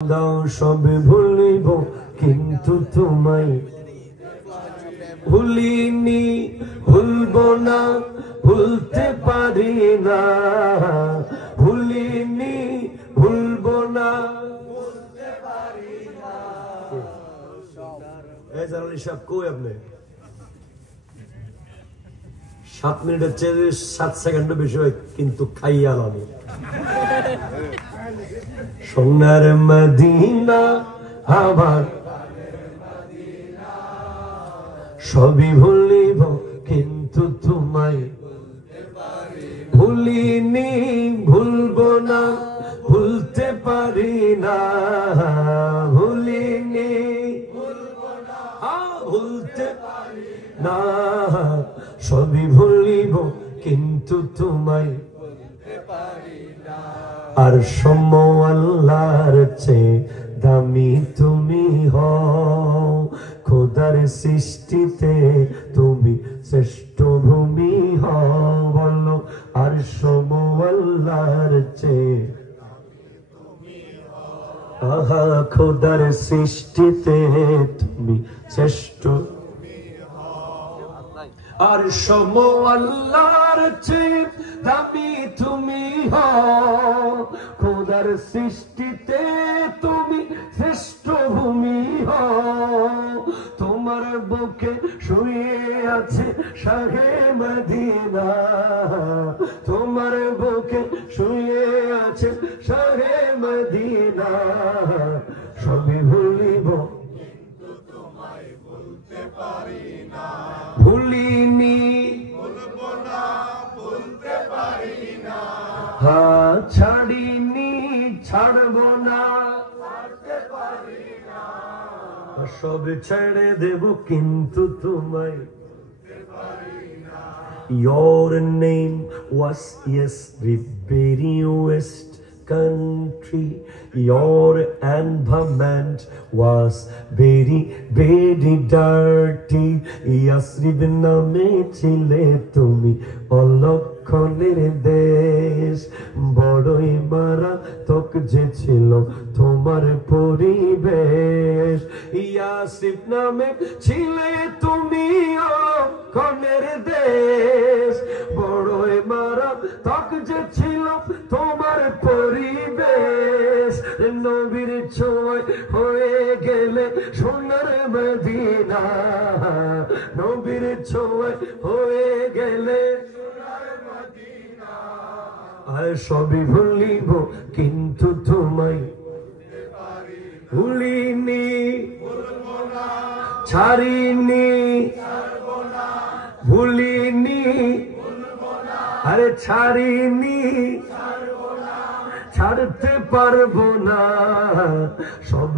দাও সবে ভুলিব কিন্তু তোমায় ভুলিনি, ভুলবো না, ভুলতে পারি না। ভুলিনি, ভুলবো না, ভুলতে পারি না। এই জানালি সাহেব কই আপনি? 7 মিনিটের চেয়ে 7 সেকেন্ড বেশি হয় কিন্তু খাইয়া আমি সোনার মদিনা আবার সবই ভুলিব কিন্তু তোমায় ভুলিনি, ভুলবো না, ভুলতে পারি না। ভুলিনি, ভুলতে পারি না। সবই ভুলিব কিন্তু তোমায় আর সম আল্লাহর চেয়ে দামি তুমি হও। খোদার সৃষ্টিতে তুমি শ্রেষ্ঠ ভূমি হও। বলো আর সম আল্লাহর চেয়ে আহা খোদার সৃষ্টিতে তুমি শ্রেষ্ঠ আর সম আল্লাহর চেয়ে দামি তুমি হও। খোদার সৃষ্টিতে তুমি শ্রেষ্ঠ ভূমি হও। তোমার বুকে শুয়ে আছে শাহে মদিনা। তোমার বুকে শুয়ে আছে শাহে মদিনা। সবই ভুলিব ভুলিনি, ভুলবো না, ভুলতে পারি না। হ্যাঁ ছাড়িনি, ছাড়বো না, ছাড়তে পারি না। সব ছেড়ে দেব কিন্তু তোমায় ভুলতে পারি না। Your name was very west country. Your environment was very dirty. Yathrib নামে ছিলে তুমি অলক্ষণের দেশ। বড়ই মারাত্মক যে ছিল তোমার পরিবেশ। ইয়াসরিব নামে ছিলে তুমি অলক্ষণের দেশ। বড়ই মারাত্মক যে ছিল তোমার পরিবেশ। নবীর ছোঁয়ায় হয়ে গেলে সোনার মদিনা। নবীর ছোঁয়ায় হয়ে গেলে সোনার মদিনা। আর সবই ভুলিব কিন্তু তোমায় ভুলিনি, ভুলবো না, ছাড়িনি, ছাড়বো না। ভুলিনি, ভুলবো না, আরে ছাড়িনি, ছাড়তে পারবো না। সব